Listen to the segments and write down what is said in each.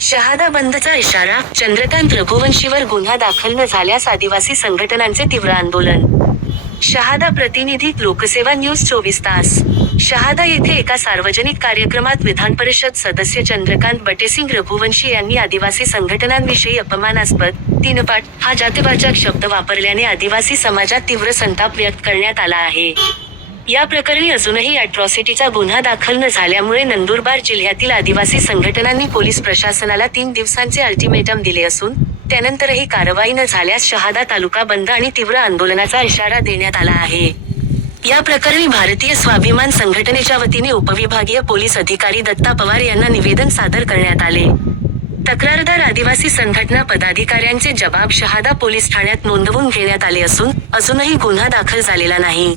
शहादा बंदचा इशारा चंद्रकांत रघुवंशीवर गुन्हा दाखल न झाल्यास आदिवासी संघटनांचे तीव्र आंदोलन. शहादा प्रतिनिधी लोकसेवा न्यूज चोवीस तास. शहादा येथे एका सार्वजनिक कार्यक्रमात विधान परिषद सदस्य चंद्रकांत बटेसिंग रघुवंशी यांनी आदिवासी संघटनांविषयी अपमानास्पद तीनपाट हा जातीवाचक शब्द वापरल्याने आदिवासी समाजात तीव्र संताप व्यक्त करण्यात आला आहे. या प्रकरणी अजूनही अॅट्रॉसिटीचा गुन्हा दाखल न झाल्यामुळे नंदुरबार जिल्ह्यातील आदिवासी संघटनांनी पोलीस प्रशासनाला तीन दिवसांचे अल्टिमेटम दिले असून त्यानंतरही कारवाई न झाल्यास शहादा तालुका बंद आणि तीव्र आंदोलनाचा इशारा देण्यात आला आहे. या प्रकरणी भारतीय स्वाभिमान संघटनेच्या वतीने उपविभागीय पोलीस अधिकारी दत्ता पवार यांना निवेदन सादर करण्यात आले. तक्रारदार आदिवासी संघटना पदाधिकाऱ्यांचे जबाब शहादा पोलीस ठाण्यात नोंदवून घेण्यात आले असून अजूनही गुन्हा दाखल झालेला नाही.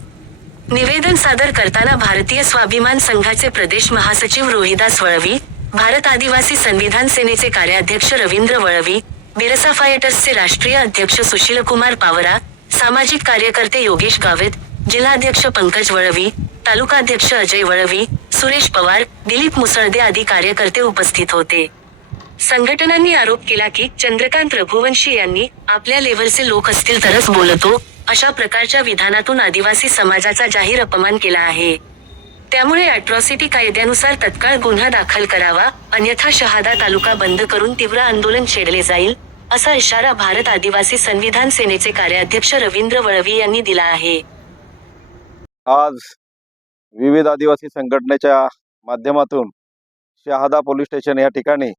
निवेदन सादर करताना भारतीय स्वाभिमान संघाचे प्रदेश महासचिव रोहिदास वळवी भारत आदिवासी संविधान सेनेचे कार्याध्यक्ष रवींद्र वळवी बिरसा फायटर्सचे राष्ट्रीय अध्यक्ष सुशीलकुमार पावरा सामाजिक कार्यकर्ते योगेश गावित जिल्हाध्यक्ष पंकज वळवी तालुकाध्यक्ष अजय वळवी सुरेश पवार दिलीप मुसळदे आदी कार्यकर्ते उपस्थित होते. संघटनांनी आरोप केला की चंद्रकांत रघुवंशी यांनी आपल्या लेव्हलचे लोक असतील तरच बोलतो अशा प्रकारच्या विधानातून आदिवासी समाजाचा जाहीर अपमान केला आहे. त्यामुळे अॅट्रॉसिटी कायद्यानुसार तत्काळ गुन्हा दाखल करावा अन्यथा शहादा तालुका बंद करून तीव्र आंदोलन छेडले जाईल असा इशारा भारत आदिवासी संविधान सेनेचे कार्याध्यक्ष रवींद्र वळवी यांनी दिला आहे. आज विविध आदिवासी संघटनेच्या माध्यमातून शहादा पोलीस स्टेशन या ठिकाणी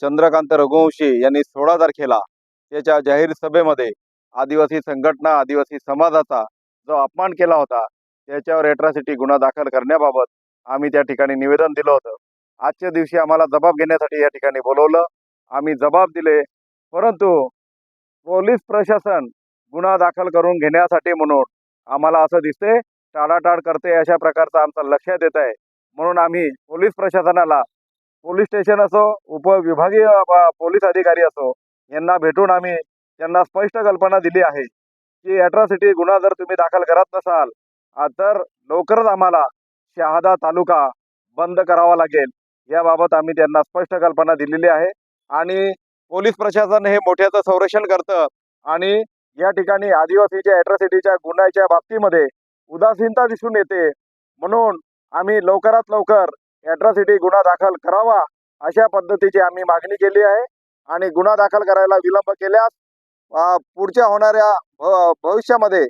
चंद्रकांत रघुवंशी यांनी सोळा तारखेला त्याच्या जाहीर सभेमध्ये आदिवासी संघटना आदिवासी समाजाचा जो अपमान केला होता त्याच्यावर एट्रॉसिटी गुन्हा दाखल करण्याबाबत आम्ही त्या ठिकाणी निवेदन दिलं होतं. आजच्या दिवशी आम्हाला जबाब घेण्यासाठी या ठिकाणी बोलवलं. आम्ही जबाब दिले. परंतु पोलीस प्रशासन गुन्हा दाखल करून घेण्यासाठी म्हणून आम्हाला असं दिसते टाळाटाळ करते अशा प्रकारचं आमचं लक्षात येत आहे. म्हणून आम्ही पोलीस प्रशासनाला पोलीस स्टेशन असो उपविभागीय पोलीस अधिकारी असो यांना भेटून आम्ही त्यांना स्पष्ट कल्पना दिली आहे की अॅट्रॉसिटी गुन्हा जर तुम्ही दाखल करत नसाल तर लवकरच आम्हाला शहादा तालुका बंद करावा लागेल. याबाबत आम्ही त्यांना स्पष्ट कल्पना दिलेली आहे आणि पोलीस प्रशासन हे मोठ्याचं संरक्षण करतं आणि या ठिकाणी आदिवासीच्या अॅट्रॉसिटीच्या गुन्ह्याच्या बाबतीमध्ये उदासीनता दिसून येते. म्हणून आम्ही लवकरात लवकर अॅट्रॉसिटी गुन्हा दाखल करावा अशा पद्धतीची आम्ही मागणी केली आहे आणि गुन्हा दाखल करायला विलंब केल्यास पुढच्या होणाऱ्या भ- भविष्यामध्ये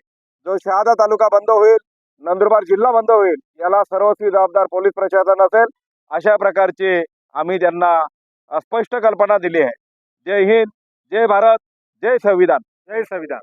जो शहादा तालुका बंद होईल नंदुरबार जिल्हा बंद होईल याला सर्वस्वी जबाबदार पोलीस प्रशासन असेल अशा प्रकारची आम्ही त्यांना स्पष्ट कल्पना दिली आहे. जय हिंद जय भारत जय संविधान. जय संविधान.